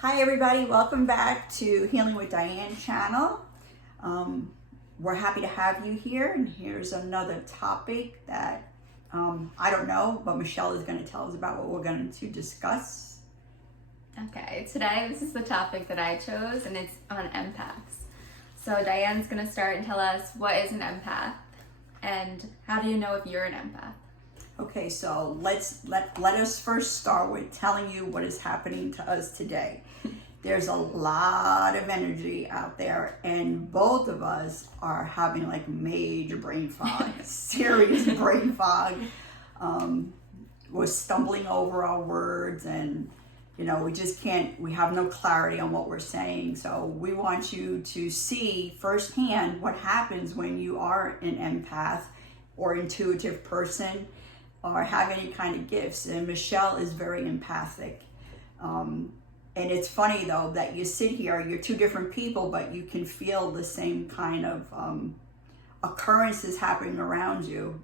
Hi everybody, welcome back to Healing with Diane channel. We're happy to have you here, and here's another topic that I don't know, but Michelle is going to tell us about what we're going to discuss. Okay, today this is the topic that I chose, and it's on empaths. So Diane's going to start and tell us what is an empath and how do you know if you're an empath? Okay, so let us first start with telling you what is happening to us today. There's a lot of energy out there, and both of us are having like major brain fog, serious brain fog. We're stumbling over our words, and we just can't, we have no clarity on what we're saying. So we want you to see firsthand what happens when you are an empath or intuitive person or have any kind of gifts. And Michelle is very empathic. And it's funny though that you sit here, you're two different people, but you can feel the same kind of occurrences happening around you.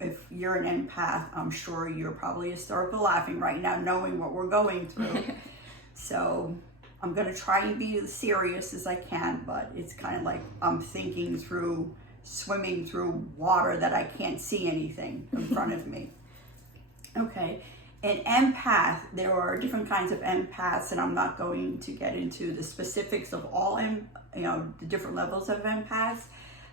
If you're an empath, I'm sure you're probably hysterical laughing right now, knowing what we're going through. So I'm going to try and be as serious as I can, but it's kind of like I'm thinking through, swimming through water that I can't see anything in front of me. Okay. An empath, there are different kinds of empaths, and I'm not going to get into the specifics of all, the different levels of empaths,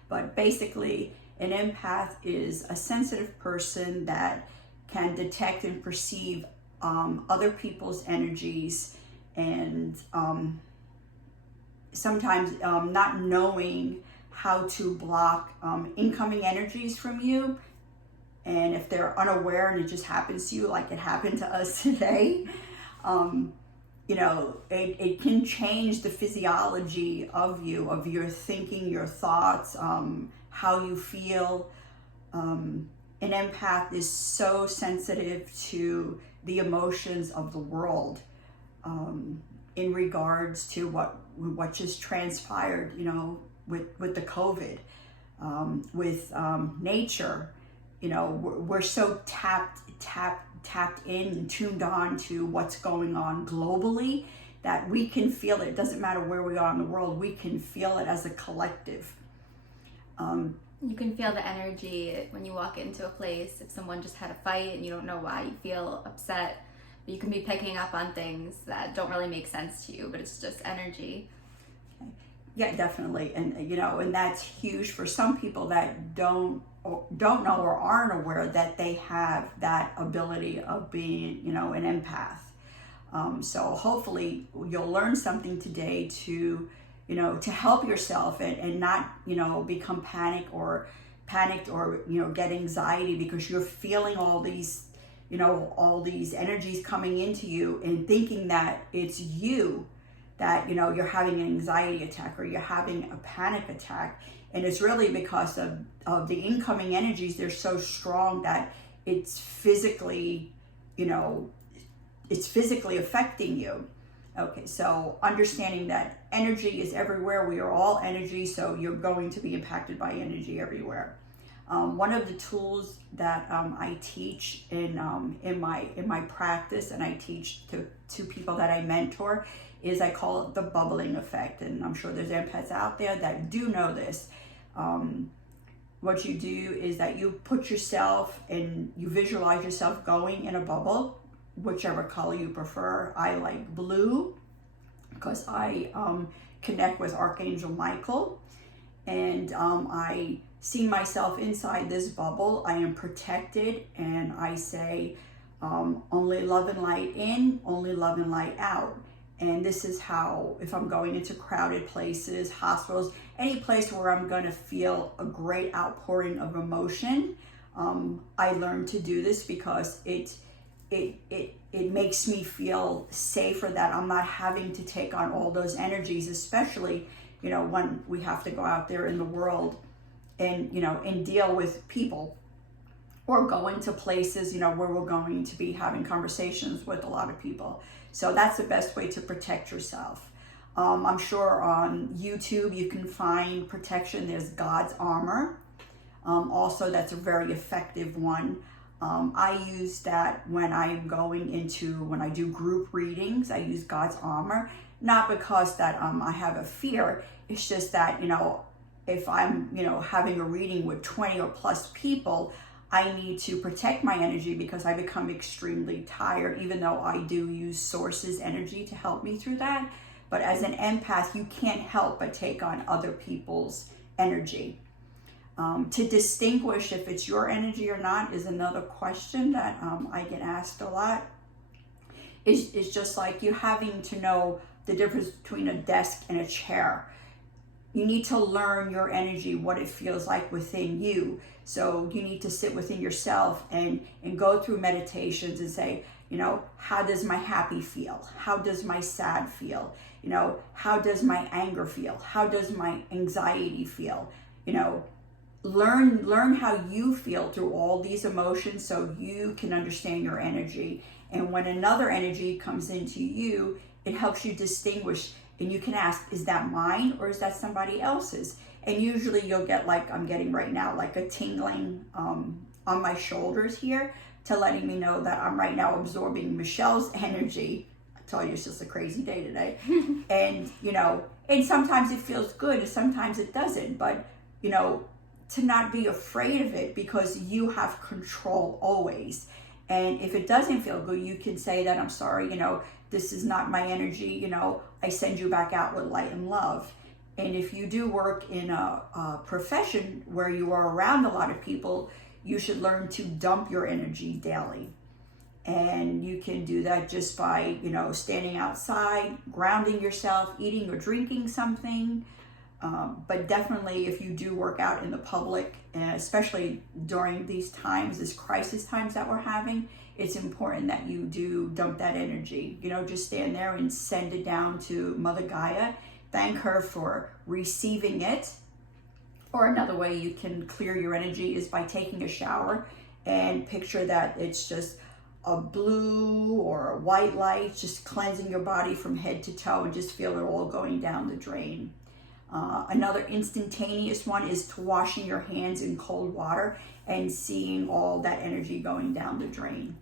but basically an empath is a sensitive person that can detect and perceive other people's energies, and sometimes not knowing how to block incoming energies from you. And if they're unaware and it just happens to you, like it happened to us today, it can change the physiology of you, of your thinking, your thoughts, how you feel. An empath is so sensitive to the emotions of the world in regards to what just transpired, with the COVID, with nature. We're so tapped in and tuned on to what's going on globally that we can feel it. It doesn't matter where we are in the world, we can feel it as a collective. You can feel the energy when you walk into a place. If someone just had a fight and you don't know why, you feel upset. You can be picking up on things that don't really make sense to you, but it's just energy. Yeah, definitely. And that's huge for some people that don't know or aren't aware that they have that ability of being, an empath. So hopefully you'll learn something today to help yourself and not, become panicked or get anxiety because you're feeling all these energies coming into you and thinking that it's you, that you're having an anxiety attack or you're having a panic attack. And it's really because of the incoming energies. They're so strong that it's physically affecting you. Okay, so understanding that energy is everywhere. We are all energy, so you're going to be impacted by energy everywhere. One of the tools that I teach in my practice, and I teach to people that I mentor, is I call it the bubbling effect. And I'm sure there's empaths out there that do know this. What you do is that you put yourself and you visualize yourself going in a bubble, whichever color you prefer. I like blue because I connect with Archangel Michael, and I see myself inside this bubble. I am protected, and I say only love and light in, only love and light out. And this is how, if I'm going into crowded places, hospitals, any place where I'm going to feel a great outpouring of emotion, I learned to do this because it makes me feel safer, that I'm not having to take on all those energies, especially, when we have to go out there in the world and deal with people or go into places, where we're going to be having conversations with a lot of people. So that's the best way to protect yourself. I'm sure on YouTube you can find protection. There's God's Armor. Also, that's a very effective one. I use that when I'm when I do group readings. I use God's armor, not because that I have a fear. It's just that, if I'm, having a reading with 20 or plus people, I need to protect my energy because I become extremely tired, even though I do use Source's energy to help me through that. But as an empath, you can't help but take on other people's energy. To distinguish if it's your energy or not is another question that I get asked a lot. It's just like you having to know the difference between a desk and a chair. You need to learn your energy, what it feels like within you. So you need to sit within yourself and go through meditations and say, how does my happy feel? How does my sad feel? How does my anger feel? How does my anxiety feel? Learn how you feel through all these emotions so you can understand your energy. And when another energy comes into you, it helps you distinguish, and you can ask, is that mine or is that somebody else's? And usually you'll get, like I'm getting right now, like a tingling on my shoulders here, to letting me know that I'm right now absorbing Michelle's energy. I tell you, it's just a crazy day today. And, and sometimes it feels good and sometimes it doesn't, but, to not be afraid of it, because you have control always. And if it doesn't feel good, you can say that, I'm sorry, this is not my energy, I send you back out with light and love. And if you do work in a profession where you are around a lot of people, you should learn to dump your energy daily. And you can do that just by, standing outside, grounding yourself, eating or drinking something. But definitely if you do work out in the public, and especially during these times, this crisis times that we're having, it's important that you do dump that energy. Just stand there and send it down to Mother Gaia. Thank her for receiving it. Or another way you can clear your energy is by taking a shower and picture that it's just a blue or a white light, just cleansing your body from head to toe, and just feel it all going down the drain. Another instantaneous one is to washing your hands in cold water and seeing all that energy going down the drain.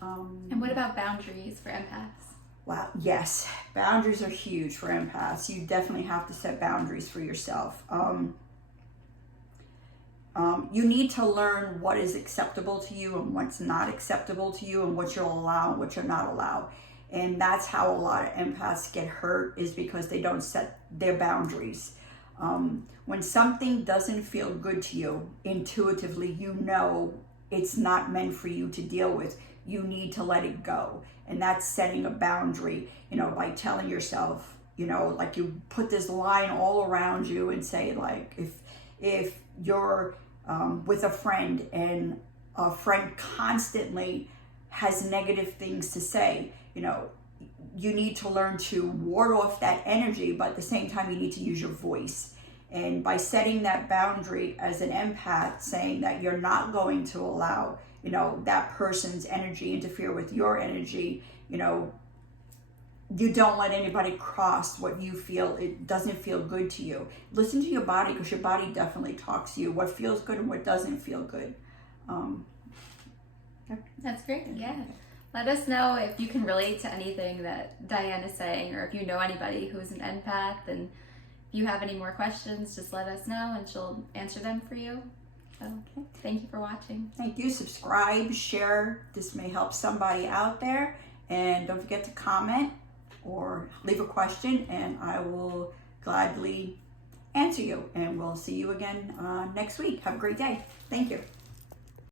And what about boundaries for empaths? Wow, yes, boundaries are huge for empaths. You definitely have to set boundaries for yourself. You need to learn what is acceptable to you and what's not acceptable to you, and what you'll allow and what you'll not allow. And that's how a lot of empaths get hurt, is because they don't set their boundaries. When something doesn't feel good to you, intuitively, it's not meant for you to deal with. You need to let it go. And that's setting a boundary, by telling yourself, like you put this line all around you and say, like, if you're with a friend and a friend constantly has negative things to say, you need to learn to ward off that energy, but at the same time, you need to use your voice. And by setting that boundary as an empath, saying that you're not going to allow, that person's energy interfere with your energy, you don't let anybody cross what you feel. It doesn't feel good to you. Listen to your body, because your body definitely talks to you, what feels good and what doesn't feel good. That's great. Yeah. Let us know if you can relate to anything that Diane is saying, or if you know anybody who's an empath, and if you have any more questions, just let us know and she'll answer them for you. So, okay. Thank you for watching. Thank you. Subscribe, share. This may help somebody out there. And don't forget to comment or leave a question, and I will gladly answer you. And we'll see you again next week. Have a great day. Thank you.